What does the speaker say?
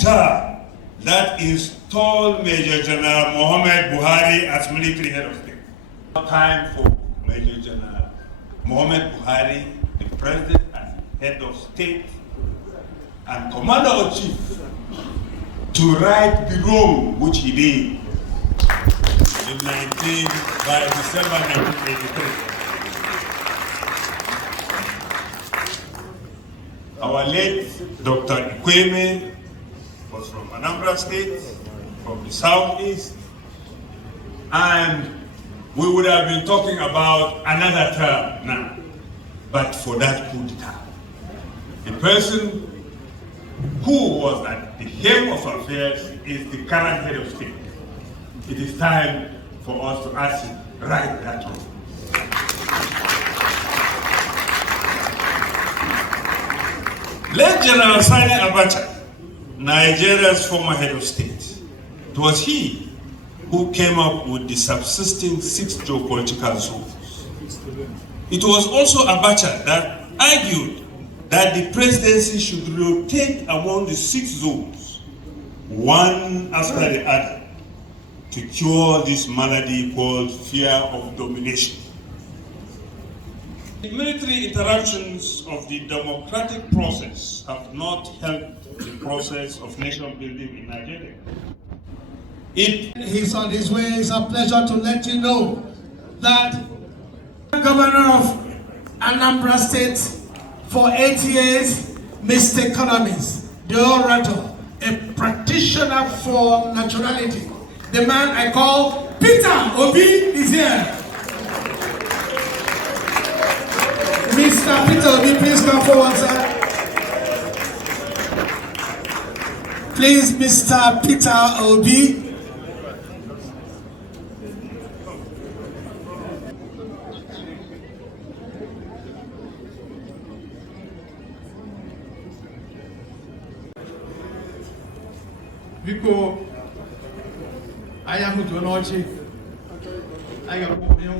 Peter, that installed Major General Muhammad Buhari as military head of state. Time for Major General Muhammad Buhari, the president and head of state and commander-in-chief, to right the wrong which he did by December 1983. Our late Dr. Ikweme was from Anambra State, from the southeast, and we would have been talking about another term now, but for that coup d'etat. The person who was at the helm of affairs is the current head of state. It is time for us to ask him, right that wrong. Late General Sani Abacha, Nigeria's former head of state, it was he who came up with the subsisting 6 geopolitical zones. It was also Abacha that argued that the presidency should rotate among the 6 zones, one after the other, to cure this malady called fear of domination. The military interruptions of the democratic process have not helped the process of nation building in Nigeria. He's on his way. It's a pleasure to let you know that Governor of Anambra State for 8 years, Mr. Economist, the orator, a practitioner for naturality, the man I call Peter Obi is here. Mr. Peter Obi, please come forward, sir. Please, Mr. Peter Obi. Biko, I am with you, Lordship. I am with you.